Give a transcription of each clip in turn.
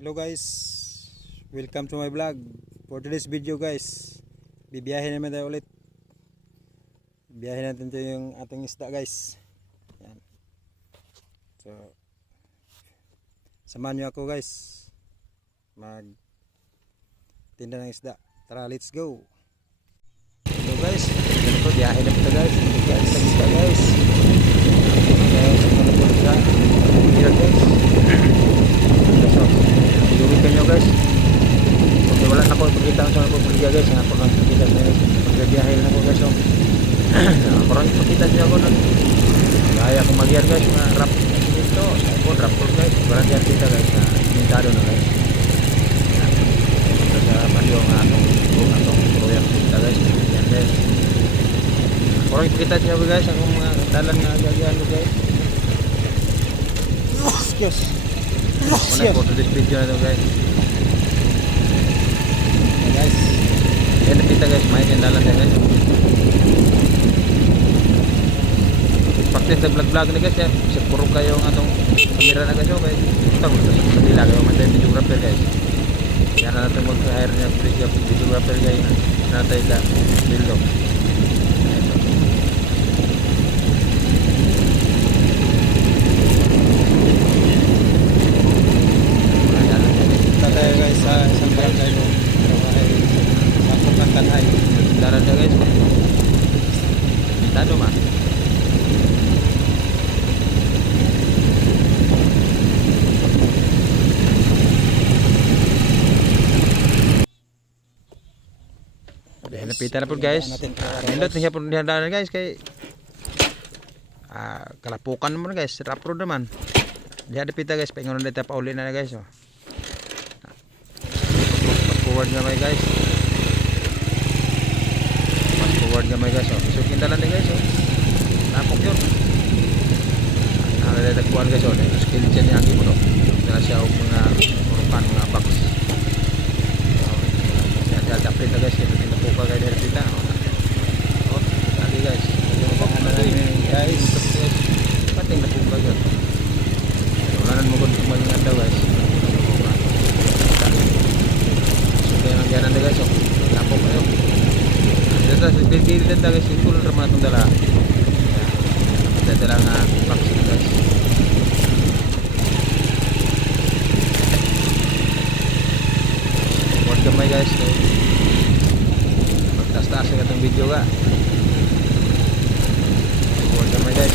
Hello guys, welcome to my vlog. For today's video guys, bibiyahin naman tayo ulit. Biyahin natin ito yung ating isda guys. Yan. So, samahan nyo ako guys, mag tinda ng isda. Tara, let's go. Hello guys, ito biyahin naman ito guys. Biyahin ng isda guys. Here guys. Iuwikan nyo guys. Okay, wala na ako ipagkita sa mga pagpagya guys. Nga ako lang ipagkita sa pagbiyahe na ako guys. Ako lang ipagkita nyo ako ng kaya akong magyar guys. Mga rap dito. Ako rap pool guys. Parang yan kita guys. Limitado na guys. Ito sa panyo nga atong proyek kita guys. Yan guys. Ako lang ipagkita nyo guys. Ang mga dalan nga gagayan ko guys. Excuse. Muna po to this video na ito guys. Okay guys, yan nakita guys, main yung dalan na guys. Practice na vlog na guys. Kasi puro kayo ng atong kamera na guys. Okay, utang mo sa kanila kayo man tayo videographer guys. Yan na natin mag-hire niya videographer guys. Natay ka bildo. Tayo guys sa isang barangay mo. Sa Pagkang Tanhay. Daran na guys. Tado ma. Napitan na po guys. Nindot na siya po dihandaran guys. Kay kalapukan naman guys. Rap road naman. Diyan napita guys. Paingon na tayo pauli na guys. Forward gamay guys. Fast forward gamay guys. Isukin dalan ni guys. Napok yun. Nakadagpuan guys. Skill dyan ni Aki mo. Dala siya mga urukan, mga box. Dapit na guys. Napuka guys. Dito. Lagi guys. Guys. Pating napuka yun. Wala mo kung kumalingan daw guys. Yan anda guys, lapok kayo. Dito sa dito guys, full ramah itong dala. Dala nga vaccine guys. Huwag gamay guys. Magtaas-taas yung itong video ka. Huwag gamay guys.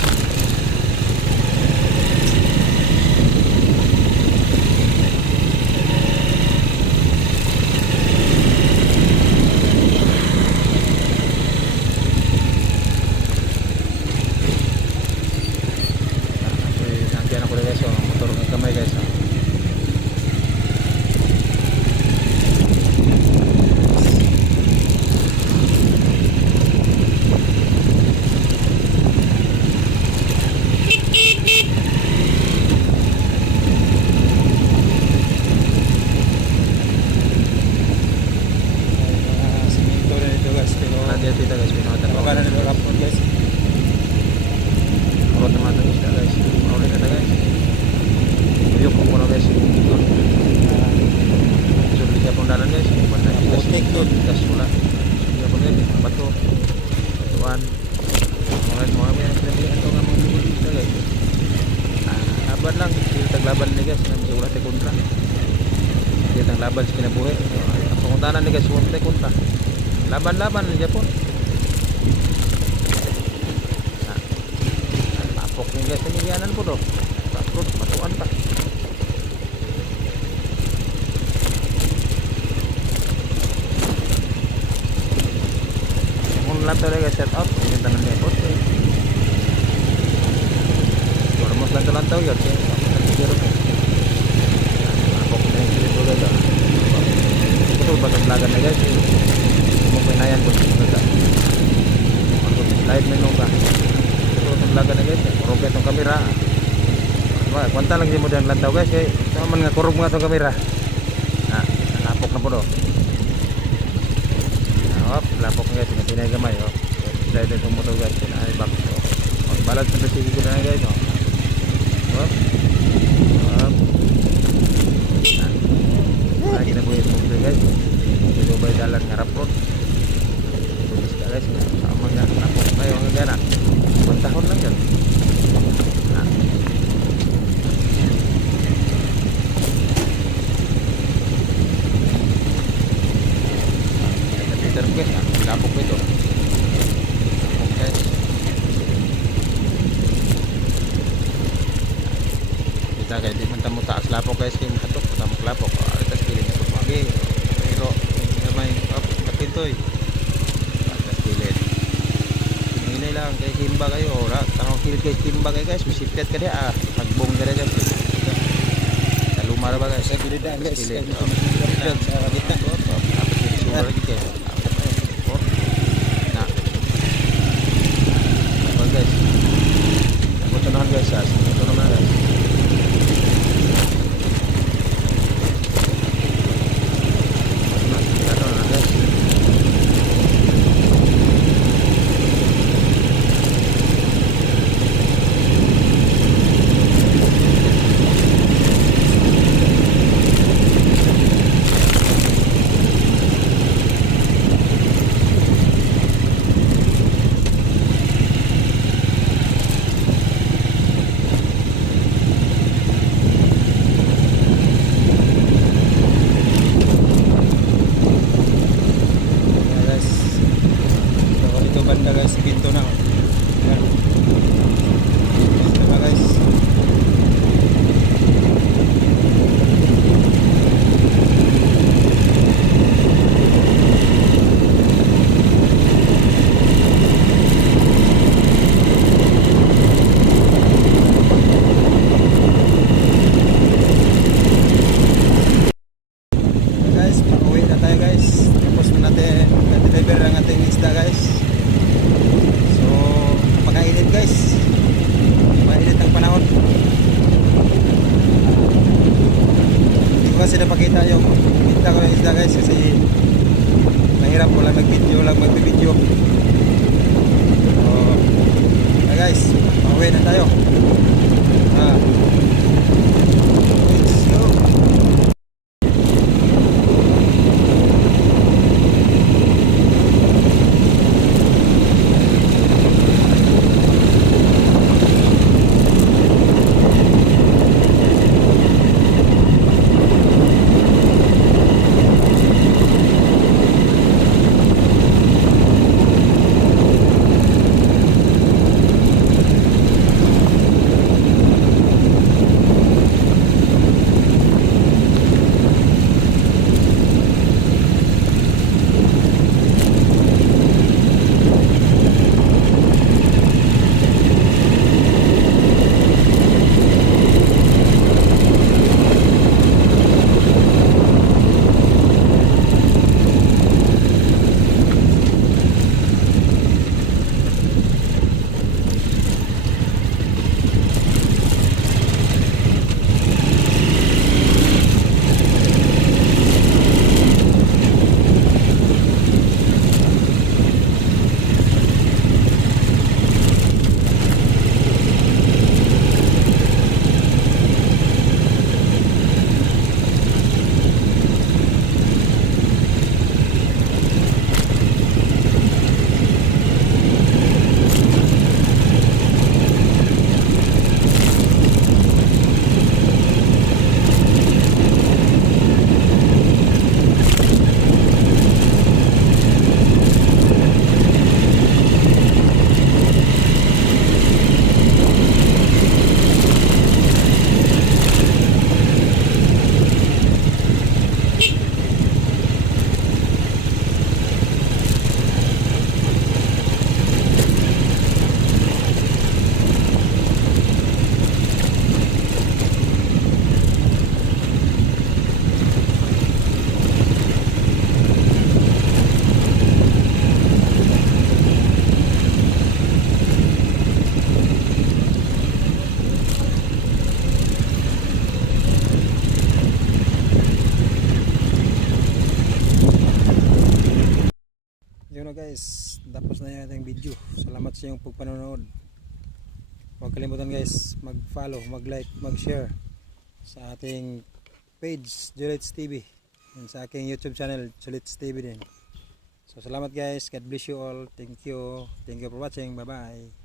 Dito guys, pinakatan ko na nito rapon guys. Ako naman ito isda guys. Maulit na guys. Tuyok ko muna guys. Sulit siya pong dalan guys. Tigas mula. Sulit po guys. Bato. Batuan. Mga may pinagpilihan ito nga mga bubuli isda guys. Laban lang. Hindi taglaban ni guys. Nga ulat ay kontra. Hindi taglaban sa kinabuhi. Ang panguntanan ni guys. Huwag tayo kontra. Laban-laban ng Japon. Napok yung guys, pinigianan po do. Bakrut, matuan pa. Kung lang ito guys, set out. Yung tanan niya po. Gormos lang ito lang ito yun. Napok na yung silip po guys. Ito ba itong lagan na guys? Pinayan ko sa live menu ka. Ito itong laga na guys. Kurog ka itong kamera. Kwanta lang si mo dyan lantaw guys. Ito naman nga kurog nga itong kamera. Lapok na po do. Lapok guys. Pinay gamay. Dahil itong moto guys. Pinay back. Balad sa basigi ko na guys. klapok guys kay matok patang klapok. Atas kilid sa pagi. Pero may kapintoy. Atas kilid. Hinay lang kay timba kayo. Ora tanong kilid kay timba kayo guys. Bisipet ka dia. Hagbong ka dia guys. Lumar ba guys? Sa gilid na guys. Gilid. Sa gitna. Dapat jadi sumber lagi guys. Nah. Apa guys? Aku contohan guys ya. Contoh mana guys? Banda guys, pinto na. Yan. Ito na guys. Guys, pauwi na tayo guys. Tapos na natin na-deliver ang ating isda guys. Pakainit guys, mainit ang panahon. Hindi ko kasi napakita yung kita ko ng isda guys kasi mahirap, wala magbibideo. So guys, pauwi na tayo. Let's go. Yun na guys, tapos na yung ating video. Salamat sa iyong pagpanonood. Huwag kalimutan guys, mag-follow, mag-like, mag-share sa ating page, Julits TV, and sa aking YouTube channel, Julits TV din. So salamat guys, God bless you all. Thank you for watching. Bye bye.